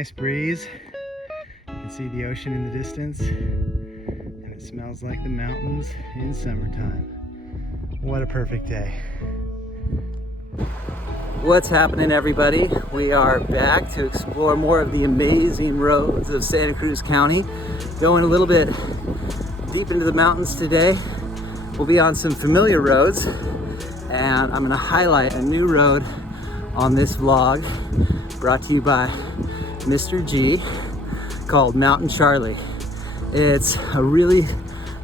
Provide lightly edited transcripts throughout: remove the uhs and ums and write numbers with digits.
nice breeze. You can see the ocean in the distance, and it smells like the mountains in summertime. What a perfect day. What's happening, everybody? We are back to explore more of the amazing roads of Santa Cruz County. Going a little bit deep into the mountains today. We'll be on some familiar roads, and I'm going to highlight a new road on this vlog brought to you by Mr. G, called Mountain Charlie. It's a really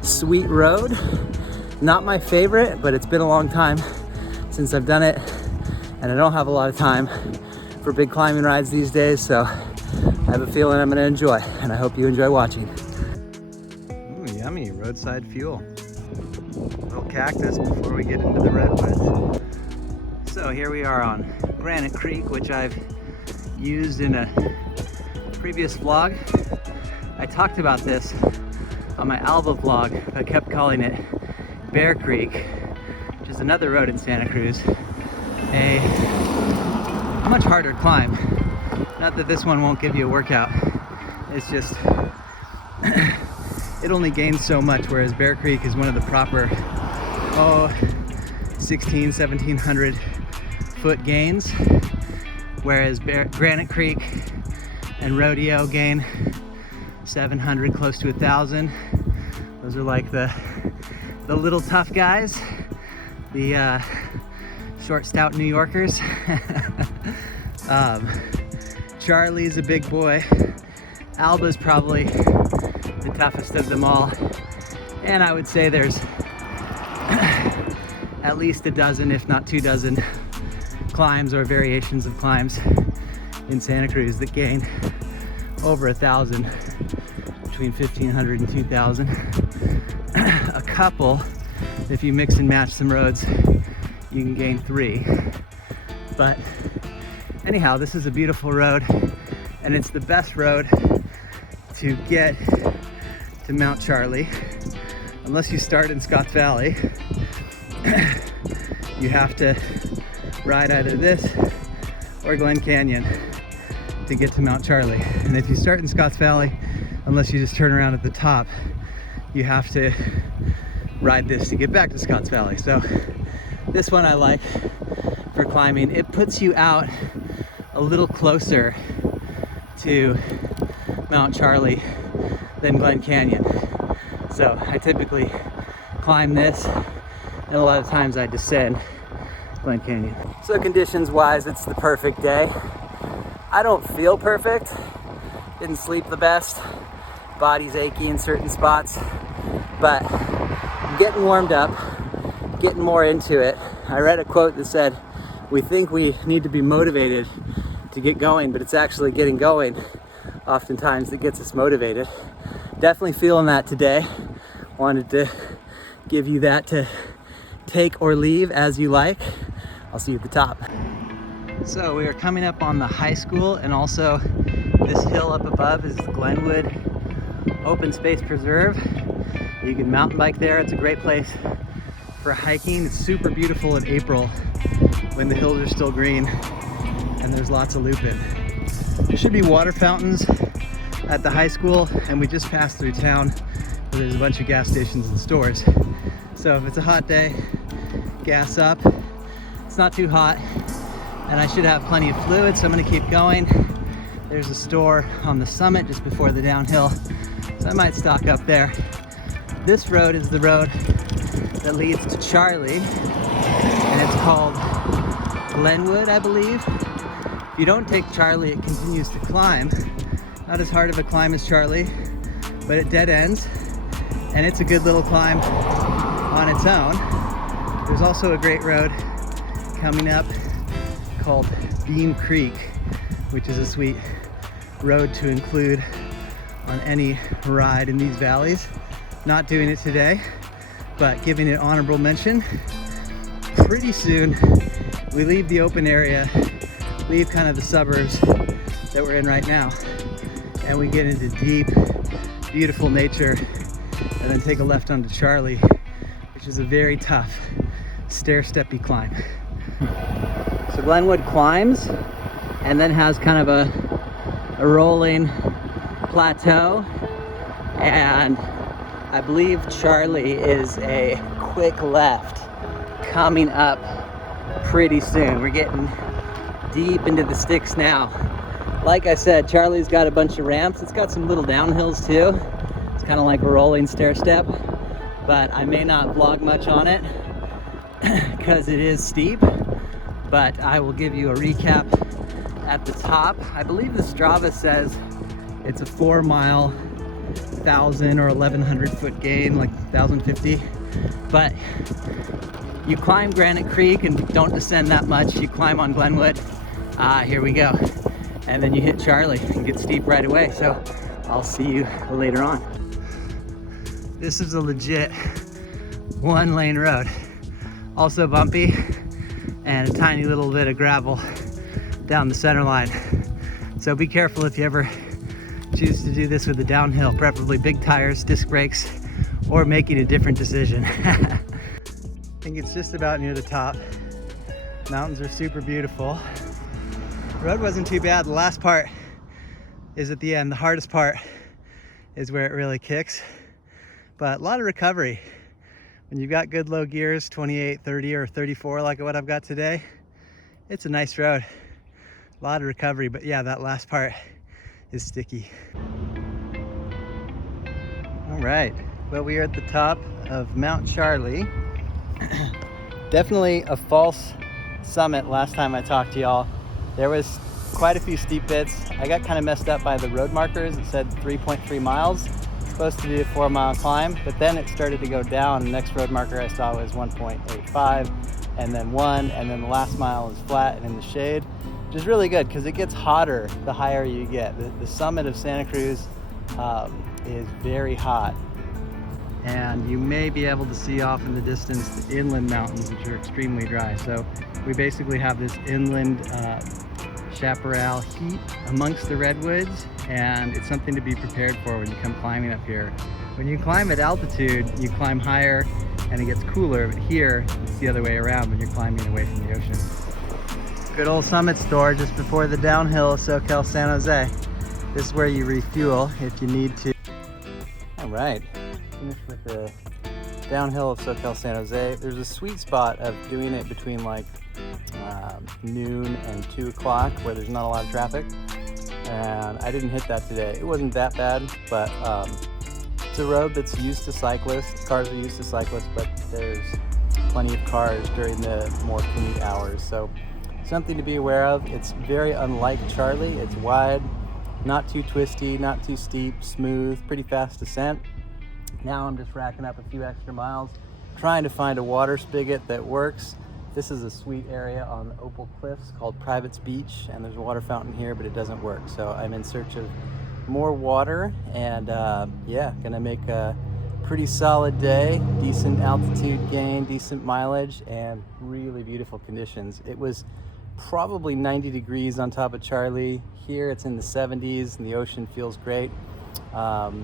sweet road. Not my favorite, but it's been a long time since I've done it, and I don't have a lot of time for big climbing rides these days, so I have a feeling I'm going to enjoy, and I hope you enjoy watching. Ooh, yummy roadside fuel. Little cactus before we get into the redwoods. So here we are on Granite Creek, which I've used in a previous vlog. I talked about this on my Alba vlog. I kept calling it Bear Creek, which is another road in Santa Cruz. A much harder climb. Not that this one won't give you a workout. It's just, it only gains so much, whereas Bear Creek is one of the proper, 1700 foot gains, whereas Granite Creek and Rodeo gain 700, close to 1,000. Those are like the little tough guys, the short, stout New Yorkers. Charlie's a big boy. Alba's probably the toughest of them all, and I would say there's at least a dozen, if not 2 dozen, climbs or variations of climbs in Santa Cruz that gain over 1,000, between 1,500 and 2,000. A couple, if you mix and match some roads, you can gain 3. But anyhow, this is a beautiful road, and it's the best road to get to Mount Charlie. Unless you start in Scotts Valley, you have to ride either this or Glen Canyon to get to Mount Charlie. And if you start in Scotts Valley, unless you just turn around at the top, you have to ride this to get back to Scotts Valley. So this one I like for climbing. It puts you out a little closer to Mount Charlie than Glen Canyon. So I typically climb this, and a lot of times I descend Glen Canyon. So conditions wise, it's the perfect day. I don't feel perfect. Didn't sleep the best. Body's achy in certain spots, but I'm getting warmed up, getting more into it. I read a quote that said, we think we need to be motivated to get going, but it's actually getting going oftentimes that gets us motivated. Definitely feeling that today. Wanted to give you that to take or leave as you like. I'll see you at the top. So we are coming up on the high school, and also this hill up above is the Glenwood Open Space Preserve. You can mountain bike there. It's a great place for hiking. It's super beautiful in April when the hills are still green and there's lots of lupin. There should be water fountains at the high school, and we just passed through town where there's a bunch of gas stations and stores. So if it's a hot day, gas up. It's not too hot, and I should have plenty of fluid, so I'm gonna keep going. There's a store on the summit just before the downhill, so I might stock up there. This road is the road that leads to Charlie, and it's called Glenwood, I believe. If you don't take Charlie, it continues to climb. Not as hard of a climb as Charlie, but it dead ends, and it's a good little climb on its own. There's also a great road coming up called Beam Creek, which is a sweet road to include on any ride in these valleys. Not doing it today, but giving it honorable mention. Pretty soon we leave the open area, leave kind of the suburbs that we're in right now, and we get into deep, beautiful nature, and then take a left onto Charlie, which is a very tough stair-steppy climb. So Glenwood climbs and then has kind of a a rolling plateau, and I believe Charlie is a quick left coming up pretty soon. We're getting deep into the sticks now. Like I said, Charlie's got a bunch of ramps. It's got some little downhills too. It's kind of like a rolling stair step, but I may not vlog much on it because it is steep, but I will give you a recap at the top. I believe the Strava says it's a 4 mile, 1,000 or 1,100 foot gain, like 1,050, but you climb Granite Creek and don't descend that much. You climb on Glenwood. Here we go. And then you hit Charlie and get steep right away. So I'll see you later on. This is a legit 1-lane road. Also bumpy and a tiny little bit of gravel down the center line. So be careful if you ever choose to do this with the downhill, preferably big tires, disc brakes, or making a different decision. I think it's just about near the top. Mountains are super beautiful. The road wasn't too bad. The last part is at the end. The hardest part is where it really kicks, but a lot of recovery. When you've got good low gears, 28, 30, or 34 like what I've got today, it's a nice road. A lot of recovery, but yeah, that last part is sticky. All right, well, we are at the top of Mount Charlie. Definitely a false summit last time I talked to y'all. There was quite a few steep bits. I got kind of messed up by the road markers. It said 3.3 miles. It's supposed to be a 4 mile climb, but then it started to go down. The next road marker I saw was 1.85, and then 1, and then the last mile is flat and in the shade, which is really good because it gets hotter the higher you get. The summit of Santa Cruz is very hot. And you may be able to see off in the distance the inland mountains, which are extremely dry. So we basically have this inland chaparral heat amongst the redwoods, and it's something to be prepared for when you come climbing up here. When you climb at altitude, you climb higher and it gets cooler, but here it's the other way around when you're climbing away from the ocean. Good old summit store just before the downhill of SoCal San Jose. This is where you refuel if you need to. All right. Finish with the downhill of SoCal San Jose. There's a sweet spot of doing it between like noon and 2 o'clock where there's not a lot of traffic, and I didn't hit that today. It wasn't that bad, but it's a road that's used to cyclists. Cars are used to cyclists, but there's plenty of cars during the more commute hours, so something to be aware of. It's very unlike Charlie. It's wide, not too twisty, not too steep, smooth, pretty fast descent. Now I'm just racking up a few extra miles, trying to find a water spigot that works. This is a sweet area on the Opal Cliffs called Private's Beach, and there's a water fountain here, but it doesn't work. So I'm in search of more water, and yeah, gonna make a pretty solid day. Decent altitude gain, decent mileage, and really beautiful conditions. It was probably 90 degrees on top of Charlie. Here it's in the 70s, and the ocean feels great.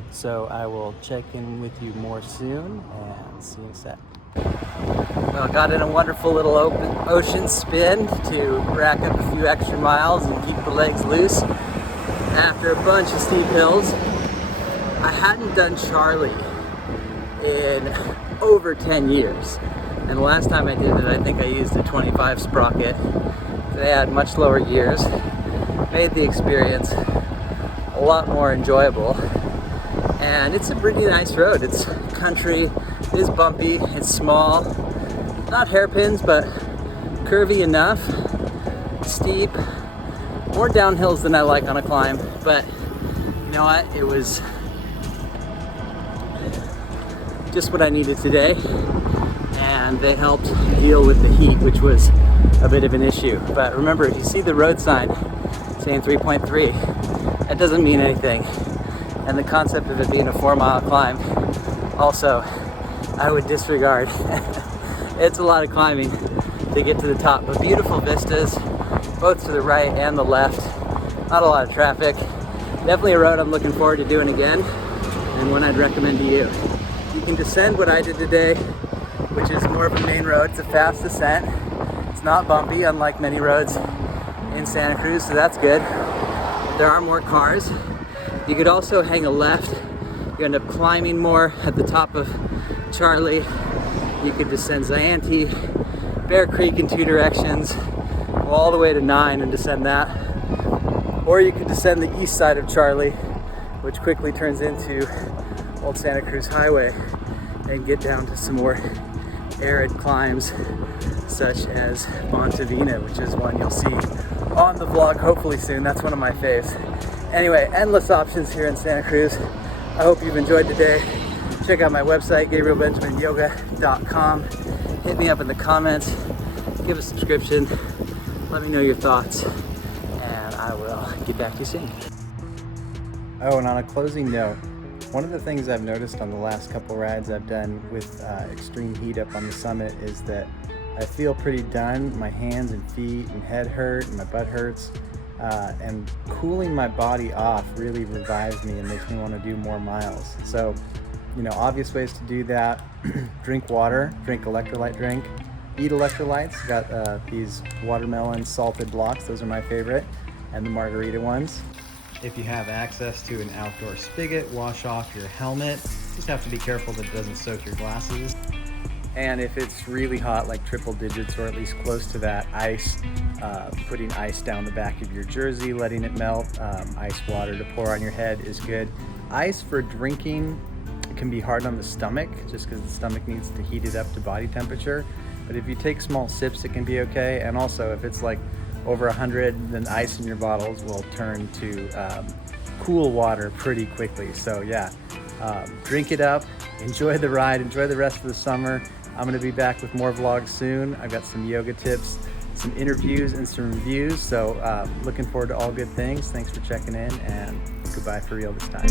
So I will check in with you more soon, and see you in a sec. Well, got in a wonderful little ocean spin to rack up a few extra miles and keep the legs loose after a bunch of steep hills. I hadn't done Charlie in over 10 years, and the last time I did it, I think I used a 25 sprocket. They had much lower gears, made the experience a lot more enjoyable, and it's a pretty nice road. It's country, it is bumpy, it's small, not hairpins, but curvy enough, steep, more downhills than I like on a climb, but you know what, it was just what I needed today, and they helped deal with the heat, which was a bit of an issue. But remember, if you see the road sign saying 3.3, that doesn't mean anything. And the concept of it being a 4 mile climb, also, I would disregard. It's a lot of climbing to get to the top, but beautiful vistas, both to the right and the left. Not a lot of traffic. Definitely a road I'm looking forward to doing again, and one I'd recommend to you. You can descend what I did today, which is more of a main road. It's a fast descent. It's not bumpy, unlike many roads in Santa Cruz, so that's good. there are more cars. You could also hang a left. You end up climbing more at the top of Charlie. You could descend Zayante, Bear Creek in 2 directions, go all the way to 9 and descend that. Or you could descend the east side of Charlie, which quickly turns into Old Santa Cruz Highway, and get down to some more arid climbs, such as Montevina, which is one you'll see on the vlog hopefully soon. That's one of my faves. Anyway, endless options here in Santa Cruz. I hope you've enjoyed today. Check out my website, GabrielBenjaminYoga.com. Hit me up in the comments, give a subscription, let me know your thoughts, and I will get back to you soon. Oh, and on a closing note, one of the things I've noticed on the last couple rides I've done with extreme heat up on the summit is that I feel pretty done. My hands and feet and head hurt and my butt hurts. And cooling my body off really revives me and makes me want to do more miles. So, obvious ways to do that: drink water, drink electrolyte drink, eat electrolytes. Got these watermelon salted blocks, those are my favorite, and the margarita ones. If you have access to an outdoor spigot, wash off your helmet. Just have to be careful that it doesn't soak your glasses. And if it's really hot, like triple digits or at least close to that, ice, putting ice down the back of your jersey, letting it melt, ice water to pour on your head is good. Ice for drinking can be hard on the stomach, just because the stomach needs to heat it up to body temperature. But if you take small sips, it can be okay. And also, if it's like over 100, then ice in your bottles will turn to cool water pretty quickly. So yeah, drink it up, enjoy the ride, enjoy the rest of the summer. I'm gonna be back with more vlogs soon. I've got some yoga tips, some interviews, and some reviews. So looking forward to all good things. Thanks for checking in, and goodbye for real this time.